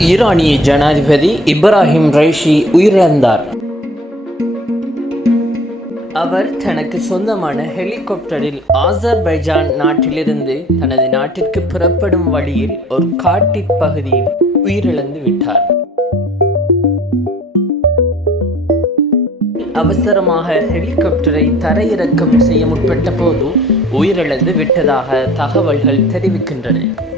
ஈரானிய ஜனாதிபதி இப்ராஹிம் ரைஷி உயிரிழந்தார். அவர் தனக்கு சொந்தமான ஹெலிகாப்டரில் ஆசர்பைஜான் நாட்டிலிருந்து தனது நாட்டிற்கு புறப்படும் வழியில் ஒரு காட்டுப் பகுதியில் உயிரிழந்து விட்டார். அவசரமாக ஹெலிகாப்டரை தரையிறக்கம் செய்ய முற்பட்ட போது உயிரிழந்து விட்டதாக தகவல்கள் தெரிவிக்கின்றன.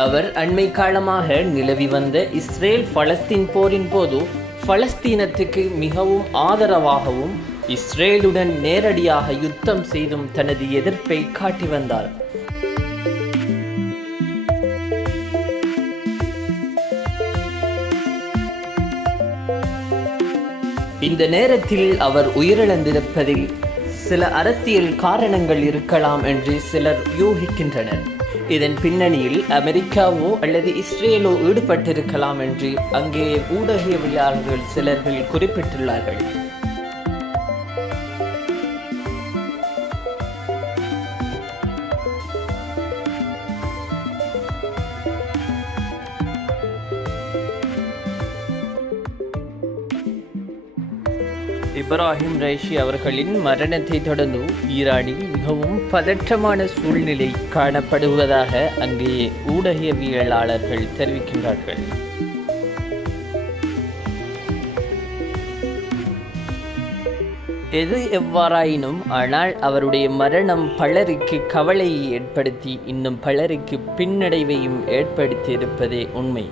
அவர் அண்மை காலமாக நிலவி வந்த இஸ்ரேல் பலஸ்தீன் போரின் போது பலஸ்தீனத்துக்கு மிகவும் ஆதரவாகவும் இஸ்ரேலுடன் நேரடியாக யுத்தம் செய்தும் தனது எதிர்ப்பை காட்டி வந்தார். இந்த நேரத்தில் அவர் உயிரிழந்திருப்பதில் சில அரசியல் காரணங்கள் இருக்கலாம் என்று சிலர் யூகிக்கின்றனர். இதன் பின்னணியில் அமெரிக்காவோ அல்லது இஸ்ரேலோ ஈடுபட்டிருக்கலாம் என்று அங்கே ஊடகவியலாளர்கள் சிலர்கள் குறிப்பிட்டுள்ளார்கள். இப்ராஹிம் ரைஷி அவர்களின் மரணத்தை தொடர்ந்து ஈரானில் மிகவும் பதற்றமான சூழ்நிலை காணப்படுவதாக அங்கே ஊடகவியலாளர்கள் தெரிவிக்கின்றார்கள். எது எவ்வாறாயினும் ஆனால் அவருடைய மரணம் பலருக்கு கவலையை ஏற்படுத்தி இன்னும் பலருக்கு பின்னடைவையும் ஏற்படுத்தியிருப்பதே உண்மை.